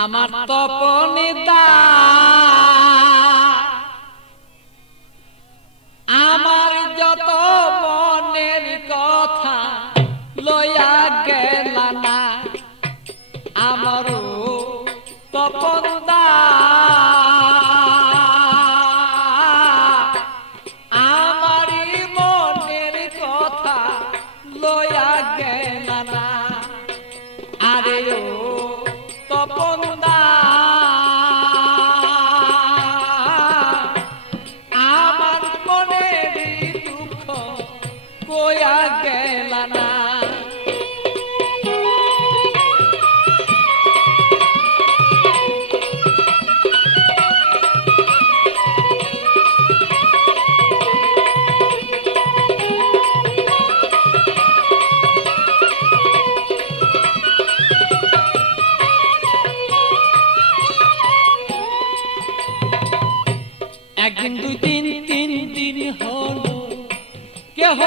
আমার তপনে আমার যত মনের কথা লয়া গেল না আমার Tapan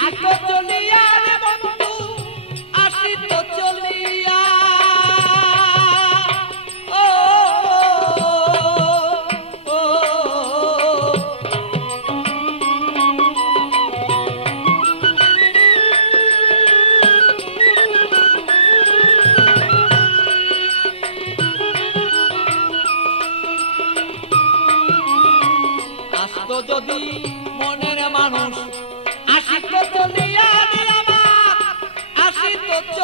I got your name.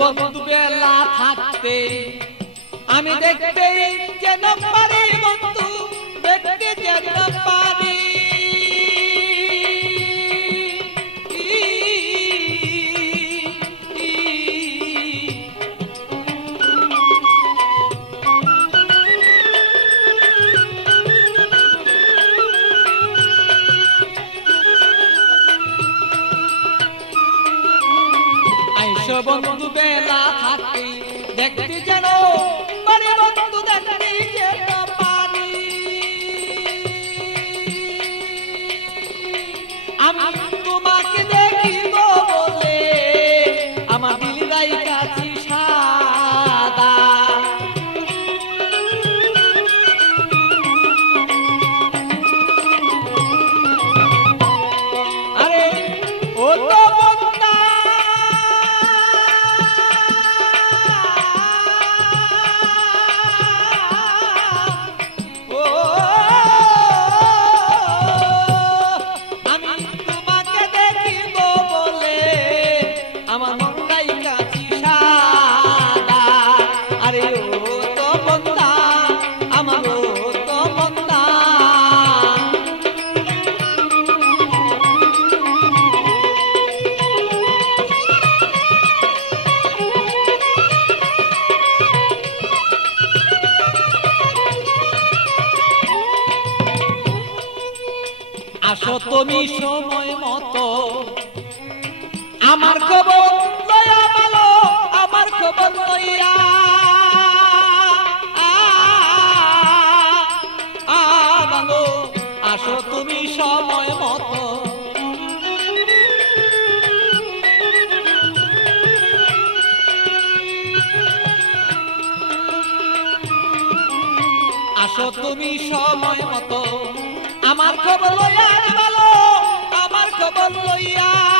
বন্ধু বেলা থাকতে আমি দেখতে যে নম্বর বন্ধু বেলা থাকি দেখতে যেন তুমি সময় মতো। আমার খবর দয়া ভালো, আমার খবর দয়া। তুমি সময় মতো। আমার খবর লইয়া লইয়া